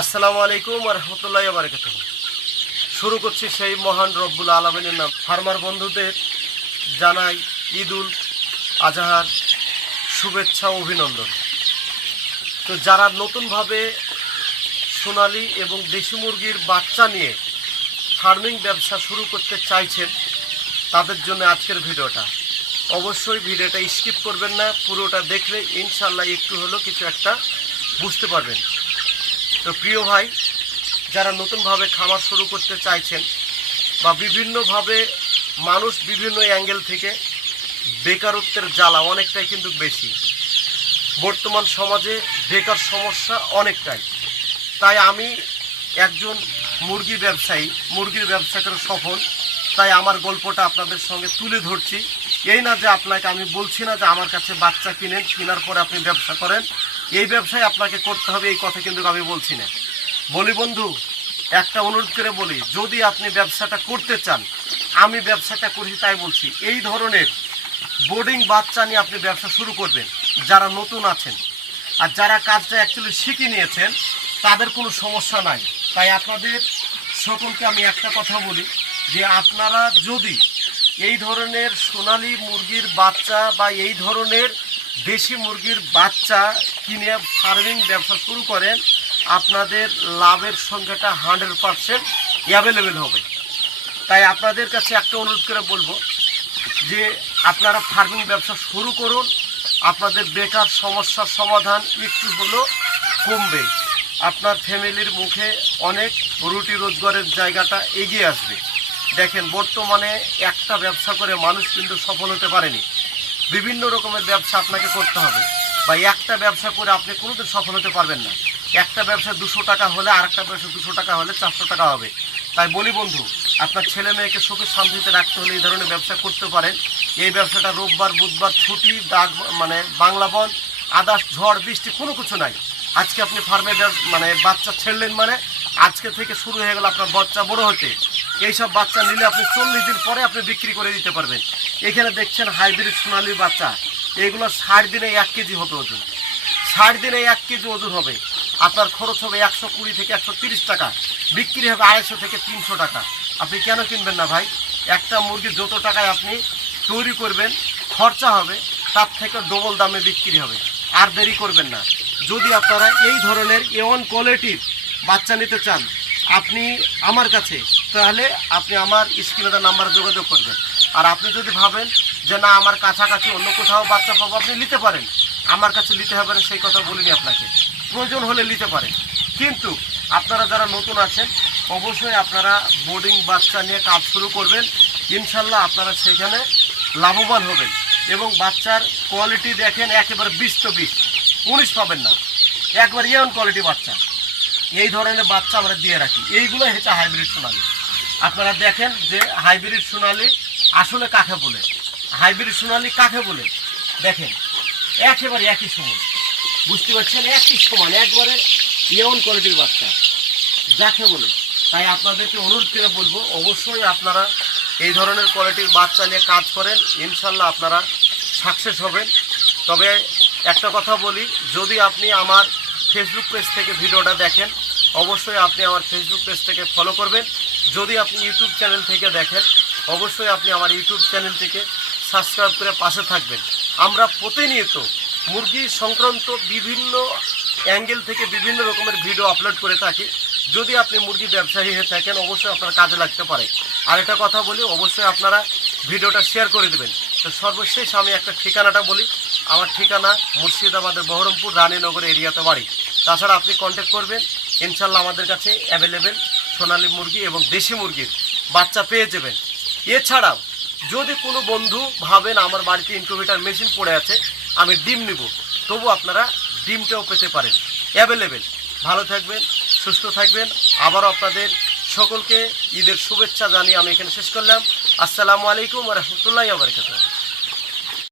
আসসালামু আলাইকুম ওয়া রাহমাতুল্লাহি ওয়া বারাকাতুহু। শুরু করছি সেই মহান রব্বুল আলামিনের নাম। ফার্মার বন্ধুদের জানাই ঈদুল আজহার শুভেচ্ছা ও অভিনন্দন। তো যারা নতুনভাবে সোনালী এবং দেশি মুরগির বাচ্চা নিয়ে ফার্মিং ব্যবসা শুরু করতে চাইছেন, তাদের জন্য আজকের ভিডিওটা। অবশ্যই ভিডিওটা স্কিপ করবেন না, পুরোটা দেখলে ইনশাল্লাহ একটু হলেও কিছু একটা বুঝতে পারবেন। তো প্রিয় ভাই, যারা নতুনভাবে খামার শুরু করতে চাইছেন বা বিভিন্নভাবে মানুষ বিভিন্ন অ্যাঙ্গেল থেকে বেকারত্বের জ্বালা অনেকটাই কিন্তু বেশি, বর্তমান সমাজে বেকার সমস্যা অনেকটাই। তাই আমি একজন মুরগি ব্যবসায়ী, মুরগির ব্যবসা করে সফল, তাই আমার গল্পটা আপনাদের সঙ্গে তুলে ধরছি। এই না যে আপনাকে আমি বলছি না যে আমার কাছে বাচ্চা কিনেন, কেনার পরে আপনি ব্যবসা করেন, এই ব্যবসায় আপনাকে করতে হবে এই কথা কিন্তু আমি বলছি না। বলি বন্ধু, একটা অনুরোধ করে বলি, যদি আপনি ব্যবসাটা করতে চান, আমি ব্যবসাটা করি তাই বলছি, এই ধরনের বোর্ডিং বাচ্চা নিয়ে আপনি ব্যবসা শুরু করবেন যারা নতুন আছেন। আর যারা কাজটা অ্যাকচুয়ালি শিখে নিয়েছেন তাদের কোনো সমস্যা নাই। তাই আপনাদের সকলকে আমি একটা কথা বলি যে আপনারা যদি এই ধরনের সোনালী মুরগির বাচ্চা বা এই ধরনের দেশি মুরগির বাচ্চা কিনে ফার্মিং ব্যবসা শুরু করেন, আপনাদের লাভের সংখ্যাটা 100% অ্যাভেলেবেল হবে। তাই আপনাদের কাছে একটা অনুরোধ করে বলবো যে আপনারা ফার্মিং ব্যবসা শুরু করুন, আপনাদের বেকার সমস্যার সমাধান একটু হলেও কমবে, আপনার ফ্যামিলির মুখে অনেক রুটি রোজগারের জায়গাটা এগিয়ে আসবে। দেখেন, বর্তমানে একটা ব্যবসা করে মানুষ কিন্তু সফল হতে পারেনি, বিভিন্ন রকমের ব্যবসা আপনাকে করতে হবে। বা একটা ব্যবসা করে আপনি কোনোদিন সফল হতে পারবেন না। একটা ব্যবসা 200 টাকা হলে আরেকটা ব্যবসা 200 টাকা হলে 400 টাকা হবে। তাই বলি বন্ধু, আপনার ছেলে মেয়েকে সুখে শান্তিতে রাখতে হলে এই ধরনের ব্যবসা করতে পারেন। এই ব্যবসাটা রোববার বুধবার ছুটি, বাংলা বন্ধ, আদার্স ঝড় বৃষ্টি কোনো কিছু নাই। আজকে আপনি ফার্মে বাচ্চা ছেড়লেন, আজকে থেকে শুরু হয়ে গেল আপনার বাচ্চা বড় হতে। এইসব বাচ্চা নিলে আপনি 40 দিন পরে আপনি বিক্রি করে দিতে পারবেন। এখানে দেখছেন হাইব্রিড সোনালী বাচ্চা, এগুলো 60 দিনে 1 কেজি হবে ওজন। 60 দিনে 1 কেজি ওজন হবে। আপনার খরচ হবে 120 থেকে 130 টাকা, বিক্রি হবে 250 থেকে 300 টাকা। আপনি কেন কিনবেন না ভাই? একটা মুরগি যত টাকায় আপনি তৈরি করবেন খরচা হবে, তার থেকে ডবল দামে বিক্রি হবে। আর দেরি করবেন না। যদি আপনারা এই ধরনের A1 কোয়ালিটির বাচ্চা নিতে চান আপনি আমার কাছে, তাহলে আপনি আমার স্ক্রিনে নাম্বারে যোগাযোগ করবেন। আর আপনি যদি ভাবেন যে না, আমার কাছাকাছি অন্য কোথাও বাচ্চা পাবো, আপনি নিতে পারেন। আমার কাছে নিতে হবে না সেই কথা বলিনি আপনাকে, প্রয়োজন হলে নিতে পারেন। কিন্তু আপনারা যারা নতুন আছেন অবশ্যই আপনারা বোর্ডিং বাচ্চা নিয়ে কাজ শুরু করবেন, ইনশাল্লাহ আপনারা সেখানে লাভবান হবেন। এবং বাচ্চার কোয়ালিটি দেখেন, একেবারে 20 তো 20, 19 পাবেন না, একবার A1 কোয়ালিটি বাচ্চা। এই ধরনের বাচ্চা আমরা দিয়ে রাখি। এইগুলো হচ্ছে হাইব্রিড সোনালী। আপনারা দেখেন যে হাইব্রিড সোনালী আসলে কাকে বলে, হাইব্রিড সোনালী কাকে বলে দেখেন, একেবারে একই সমান, বুঝতে পারছেন, একই সমান, একবারে A1 কোয়ালিটির বাচ্চা যাকে বলে। তাই আপনাদেরকে অনুরোধ করে বলবো, অবশ্যই আপনারা এই ধরনের কোয়ালিটির বাচ্চা নিয়ে কাজ করেন, ইনশাল্লাহ আপনারা সাকসেস হবেন। তবে একটা কথা বলি, যদি আপনি আমার ফেসবুক পেজ থেকে ভিডিওটা দেখেন অবশ্যই আপনি আমার ফেসবুক পেজ থেকে ফলো করবেন। যদি আপনি ইউটিউব চ্যানেল থেকে দেখেন অবশ্যই আপনি আমার ইউটিউব চ্যানেল থেকে সাবস্ক্রাইব করে পাশে থাকবেন। আমরা প্রতিনিয়ত মুরগি সংক্রান্ত বিভিন্ন অ্যাঙ্গেল থেকে বিভিন্ন রকমের ভিডিও আপলোড করে থাকি। যদি আপনি মুরগি ব্যবসায়ী হয়ে থাকেন অবশ্যই আপনার কাজে লাগতে পারে। আর একটা কথা বলি, অবশ্যই আপনারা ভিডিওটা শেয়ার করে দেবেন। তো সর্বশেষ আমি একটা ঠিকানাটা বলি, আমার ঠিকানা মুর্শিদাবাদের বহরমপুর রানীনগর এরিয়াতে বাড়ি। তাছাড়া আপনি কন্ট্যাক্ট করবেন, ইনশাল্লাহ আমাদের কাছে অ্যাভেলেবেল সোনালী মুরগি এবং দেশি মুরগির বাচ্চা পেয়ে যাবেন। এছাড়াও যদি কোনো বন্ধু ভাবেন আমার বাড়িতে ইনকিউবেটর মেশিন পড়ে আছে, আমি ডিম নিব, তবু আপনারা ডিমটাও পেতে পারেন, অ্যাভেলেবেল। ভালো থাকবেন, সুস্থ থাকবেন। আবারও আপনাদের সকলকে ঈদের শুভেচ্ছা জানিয়ে আমি এখানে শেষ করলাম। আসসালামু আলাইকুম ওয়া রাহমাতুল্লাহি ওয়া বারাকাতুহু।